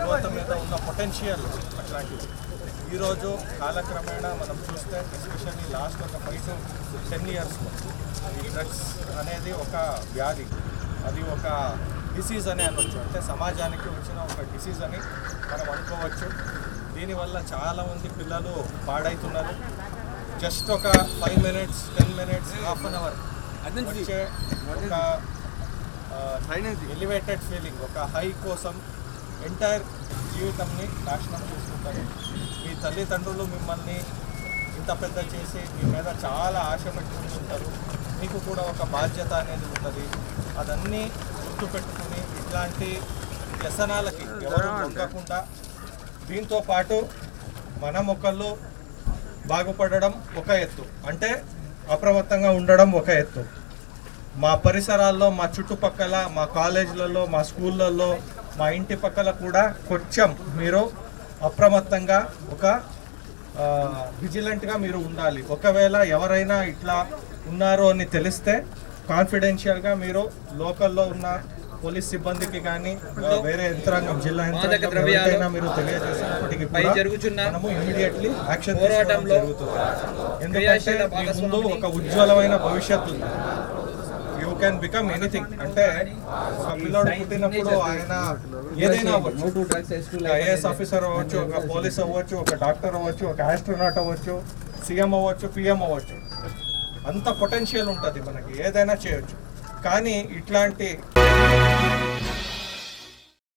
యువత మీద ఉన్న పొటెన్షియల్ అట్లాంటివి ఈరోజు కాలక్రమేణా మనం చూస్తే ఎస్పెషల్లీ లాస్ట్ ఒక 5 to 10 ఇయర్స్లో ఈ డ్రగ్స్ అనేది ఒక వ్యాధి, అది ఒక డిసీజ్ అని అనవచ్చు. అంటే సమాజానికి వచ్చిన ఒక డిసీజ్ అని మనం అనుకోవచ్చు. దీనివల్ల చాలామంది పిల్లలు పాడవుతున్నారు. జస్ట్ ఒక 5 minutes 10 minutes half an hour వచ్చే ఒక ఎలివేటెడ్ ఫీలింగ్, ఒక హై కోసం ఎంటైర్ జీవితంని నాశనం చేసుకుంటారు. మీ తల్లిదండ్రులు మిమ్మల్ని ఇంత పెద్ద చేసి మీ మీద చాలా ఆశ పెట్టుకుని ఉంటారు. మీకు కూడా ఒక బాధ్యత అనేది ఉంటుంది. అదన్నీ గుర్తుపెట్టుకుని ఇట్లాంటి వ్యసనాలకి ఎవరు మొక్కకుండా దీంతో పాటు మనం ఒకళ్ళు బాగుపడడం ఒక ఎత్తు, అంటే అప్రమత్తంగా ఉండడం ఒక ఎత్తు. మా పరిసరాల్లో, మా చుట్టుపక్కల, మా కాలేజీలలో, మా స్కూళ్ళల్లో, మా ఇంటి పక్కల కూడా కొంచెం మీరు అప్రమత్తంగా ఒక విజిలెంట్గా మీరు ఉండాలి. ఒకవేళ ఎవరైనా ఇట్లా ఉన్నారు అని తెలిస్తే కాన్ఫిడెన్షియల్గా మీరు లోకల్లో ఉన్న పోలీస్ సిబ్బందికి కానీ వేరే యంత్రాంగం, జిల్లా యంత్రాంగం ఎవరికైనా మీరు తెలియజేసినప్పటికీ మనము ఇమీడియట్లీ యాక్షన్ తీసుకోవడం జరుగుతుంది. ఎందుకంటే మీ ముందు ఒక ఉజ్వలమైన భవిష్యత్తు, యూ కెన్ బికమ్ ఎనీథింగ్. అంటే ఒక పిల్లోడు పుట్టినప్పుడు ఆయన ఏదైనా అవ్వచ్చు, ఐఏఎస్ ఆఫీసర్ అవ్వచ్చు, ఒక పోలీస్ అవ్వచ్చు, ఒక డాక్టర్ అవ్వచ్చు, ఒక ఆస్ట్రోనాట్ అవ్వచ్చు, సీఎం అవ్వచ్చు, పిఎం అవ్వచ్చు. అంత పొటెన్షియల్ ఉంటుంది మనకి, ఏదైనా చేయొచ్చు. కానీ ఇట్లాంటి